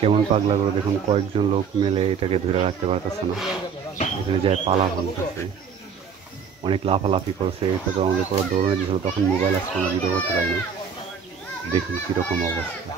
কেমন পাগলা করে দেখুন, কয়েকজন লোক মিলে এটাকে ধরে রাখতে পারতেছে না। এখানে যায় পালা ভাঙতেছে, অনেক লাফালাফি করছে। এটা তো আমাদের পরে দৌড়ে দিয়েছিল, তখন মোবাইল আসছে না, ভিডিও করতে পারি না। দেখুন কীরকম অবস্থা।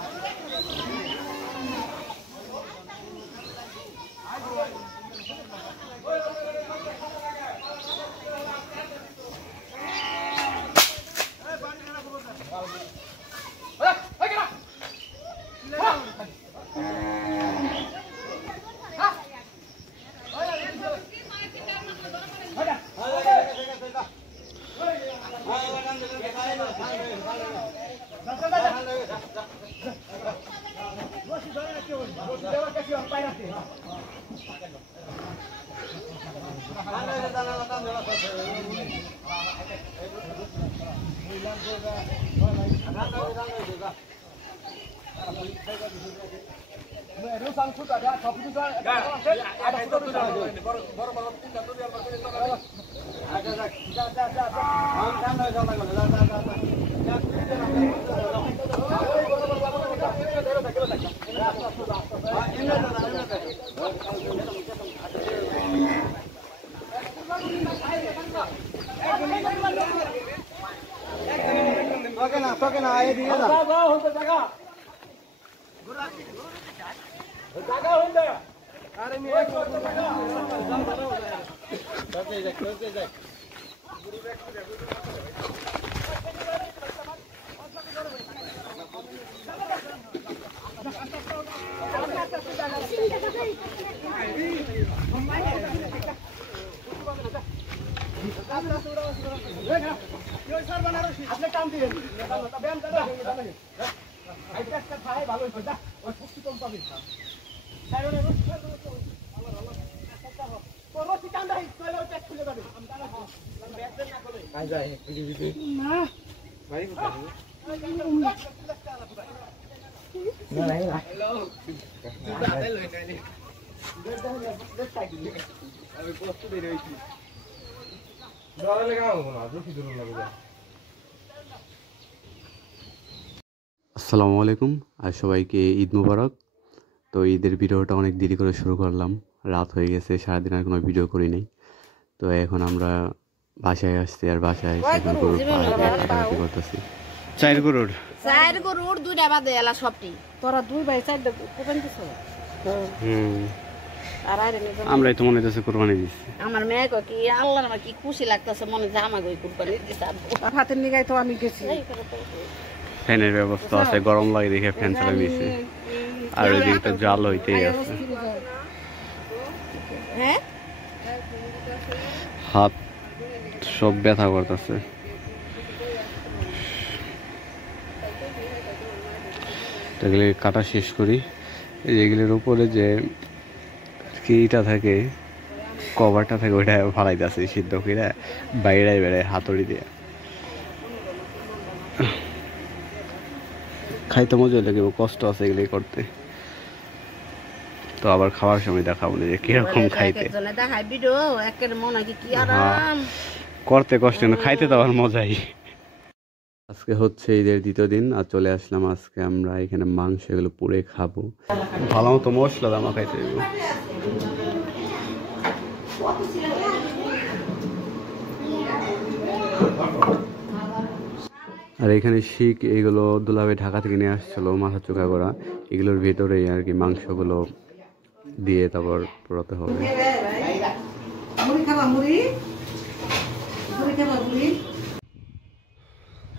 আসসালামু আলাইকুম আর সবাইকে ঈদ মুবারক। তো ঈদের ভিডিওটা অনেক দেরি করে শুরু করলাম, রাত হয়ে গেছে, সারাদিন আর কোনো ভিডিও করি নাই। তো এখন আমরা বাসায় আসছি, আর বাসায় গরুর কাটাকাটি করতেছি। চার গরুর দুইটা বাদে এলা সবটি তোরা দুই ভাই চারটা কোরবানি দিছ। আমরাই তো মনে হচ্ছে কোরবানি দিচ্ছি। আমার মেয়ে কি আল্লাহর আমার কি খুশি লাগতেছে, মনে যে আমাকে কোরবানি দিচ্ছে। হাতের নিগাই তো আমি গেছি। ফ্যানের ব্যবস্থা আছে, গরম লাগে দেখে ফ্যান চালা দিয়েছে। আর ওইদিকে তো জাল হইতেই আছে। হাত সব ব্যথা করতেছে। এগুলি কাটা শেষ করি। এগুলির উপরে যে কিটা থাকে, কভারটা থাকে, ওইটা ফালাইতেছে সিদ্ধ করে বাইরে বেড়ায় হাতুড়ি দিয়ে। খাইতে মজা লাগে, কষ্ট আছে এগুলি করতে। তো আবার খাওয়ার সময় দেখাবো যে কিরকম খাইতে। করতে কষ্ট না, খাইতে তো আবার মজাই। আজকে হচ্ছে ঈদের দ্বিতীয় দিন, আর চলে আসলাম আজকে আমরা এখানে মাংস এগুলো পুড়ে খাবো। ভালো মতো মশলা দামা খাইতে দেবো। আর এখানে শিক এগুলো দুলাভাই ঢাকা থেকে নিয়ে আসছিল, মাথা চোখা করা। এগুলোর ভেতরেই আর কি মাংসগুলো দিয়ে তারপর পোড়াতে হবে।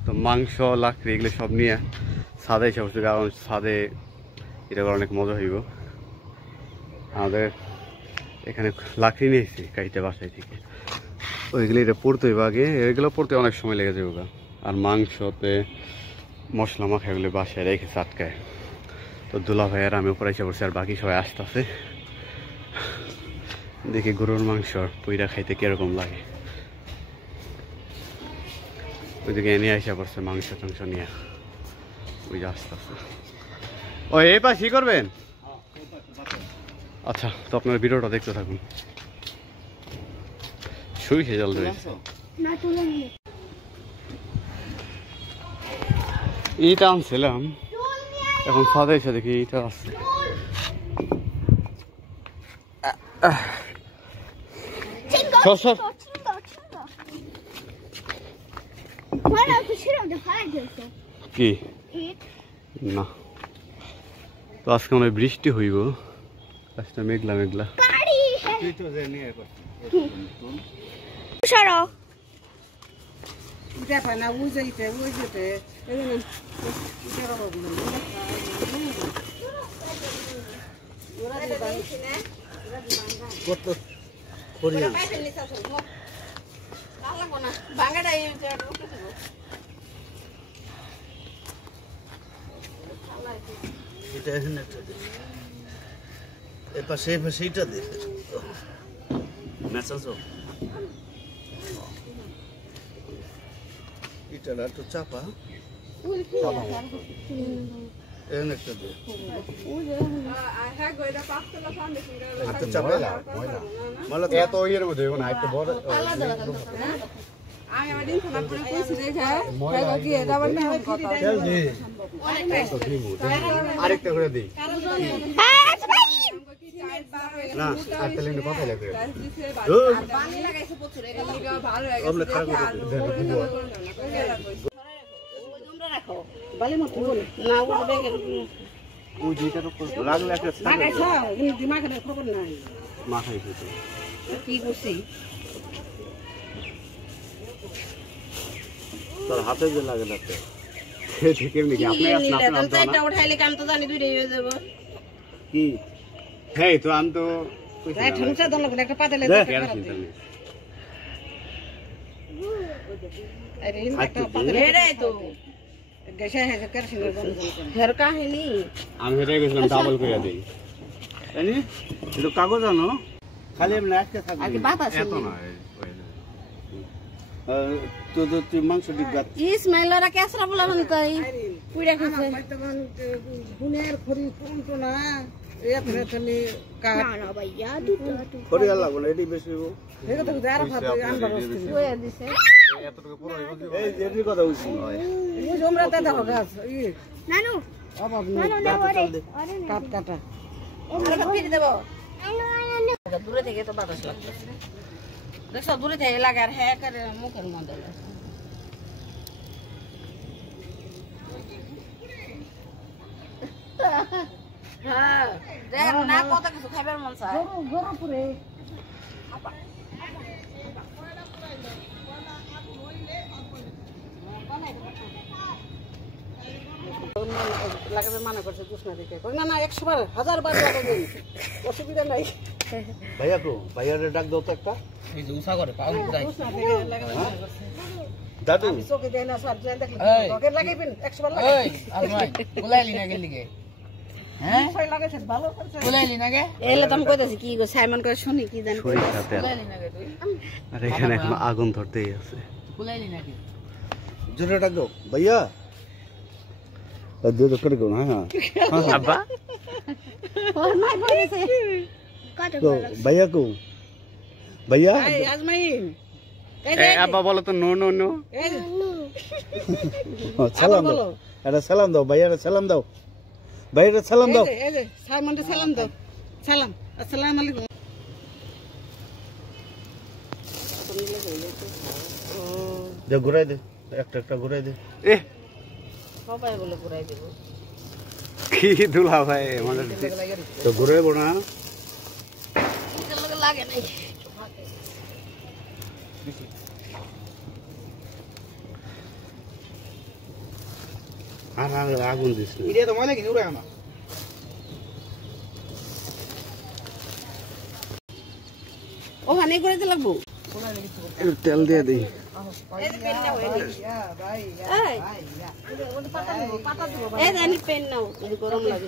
তো মাংস লাকড়ি এগুলো সব নিয়ে ছাদে এসে বসছে, কারণ ছাদে এটা করে অনেক মজা হইব। আমাদের এখানে লাকড়ি নিয়েছি কাইতে বাসায় থেকে, ওইগুলো এটা পড়তে হইব আগে। এগুলো পড়তে অনেক সময় লেগে যাবে। আর মাংসতে মশলা মাখা এগুলো বাসায় রেখে চাটকায়। তো দুলা ভাই আর আমি উপরে এসে পড়ছি, আর বাকি সবাই আসতেছে। দেখি গরুর মাংস পুইরা খাইতে কিরকম লাগে। ওইদিকে নিয়ে এসে পড়ছে মাংস টাংস নিয়ে, ওই যে আসতেছে। ও এই পাশে করবেন? আচ্ছা, তো আপনার ভিডিওটা দেখতে থাকুন। শুইছে জল রয়েছে। এইটা আনছিলাম, এখন ছাদে এসে দেখি এইটা আছে। কি না তো আজকে মনে হয় বৃষ্টি হইব, আজকে মেঘলা মেঘলা। সেইটা দে এটা একটু চাপা একটা দে এত ইয়ের মধ্যে না একটু বড় আরেকটা করে দিই না, আরেকটা লিখলে কথা লাগবে। মাথায় কি করছি তোর হাতে যে লাগে না কেমনি কি আপনি এটা উঠাইলে কাম তো জানি দুইটাই হয়ে যাব কি হেই তো আমি তো ঠুমসা দল একটা পাতালে আরে একটা পাতালে এড়াই তো গেছে আছে কেরসিনের বন্ধ ঘর কাহিনী আমি হেরে গেছিলাম ডাবল করে দেই জানি এটা কাগজ আনো খালি এমনি আটকে থাকবে আগে বাত আছে এত না তো তুই মাংস ডিগা ইসমাইলরা কেসরা বলা মানে তাই পুইরা খাচ্ছে দুনিয়ার খড়ি কোনটো না এখানে খালি কাট না ভাইয়া দুটো খড়ি লাগবে না এটি বেশি এটা তো যারা ফাতে আনবার বস্তু কইয়া দিছে এতটুকু পুরো এই যেটি কথা বলছি ওই জমরা দাদা গাছ নানু অভাব নেই কাট কাটা আমরা ফিরে দেব দূরে থেকে তো বাতাস লাগতেছে দেখো দূরে থেকে লাগে আর হ্যাঁ করে মুখের মধ্যে হ্যাঁ দেখ না কত কিছু খাইবার মন চায় গরু পুরে লাগাবে মানা করছে জুসনা দিতে না না 100 বার 1000 বার লাগাবে অসুবিধা নাই ভাইয়া কো ভাইয়ারে ডাক দাও তো একটা এই যে উসা করে পাউল যাই লাগাবে মানা করছে দাদু চোখে দেয় না সব জান দেখলি তোকে লাগাইবেন 100 বার এই আলমাই কুলাইলি না গেলি কে হ্যাঁ লাগাই লাগাইছে ভালো করছে কুলাইলি না গে এলে তুমি কইতাছি কি গো সাইমন কই শুনি কি জানি কুলাইলি না গে তুই আর এখানে এখন আগুন ধরতেই আছে কুলাইলি না গে জোরে ডাক দাও ভাইয়া দে করে গো না হ্যাঁ আব্বা ও নাই কইছে তো ভাইয়া কো ভাইয়া এই আজমাইন এ আব্বা বলো তো নো নো নো এই সালাম দাও এটা সালাম দাও ভাইয়ারে সালাম দাও ভাইয়ারে সালাম দাও এই যে সাইমনকে সালাম দাও সালাম আসসালামু আলাইকুম দে ঘুরাই দে একটা একটা ঘুরাই দে এ সবাই বলে ঘুরাই দেব কি দুলা ভাই আমাদের তো ঘুরাইবো না লাগে নাই আর আগুন দিস না ইরে তো ময়লা কি উড়ায় না ওখানে করে দিতে লাগবো তেল দিয়ে দিই এই জানি পেন নাও যদি গরম লাগে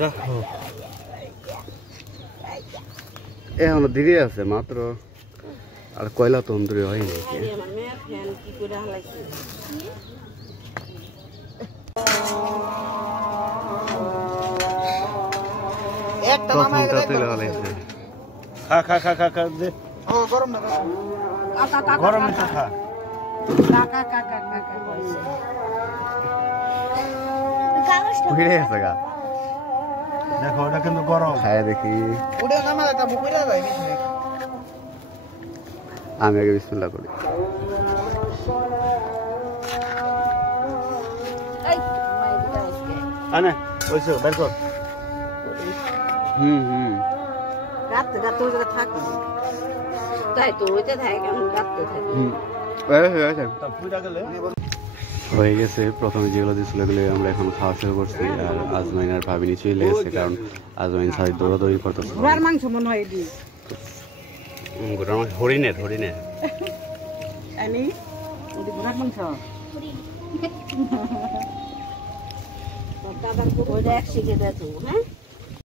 রাখো এখন দিদি আছে মাত্র আর কয়লা তন্দ্রি হয়নি আমার মেয়ের ফ্যান কি করে হালাইছে একটা মামা তেল হালাইছে খা খা খা খা খা দে ও গরম না গরমের কথা কাকা কাকা কাকা কইছে পুড়ে গেছে গা দেখো ওটা কিন্তু গরম খায় দেখি ওটা আমার একটা বুকুরা যায় কিছু আমি আগে বিসমিল্লাহ করি এই মাই দিটা আজকে আনে ওইসো বের কর রাত রাত ওই জায়গা থাকি তাই তো ওইতে থাকে কেন রাতে থাকে তা পূজা গেলে হয়ে গেছে প্রথমে যেগুলো দিয়েছিল এগুলো আমরা এখন খাওয়া শুরু করছি আর আজমাইন আর ভাবি নিচে চলে গেছে কারণ আজমাইন সাথে দৌড়াদৌড়ি করতেছে ঘোড়ার মাংস মনে হয় এটি হরিণের আনি ওটি ঘোড়ার মাংস ওইটা এক শিখে দেয় তো হ্যাঁ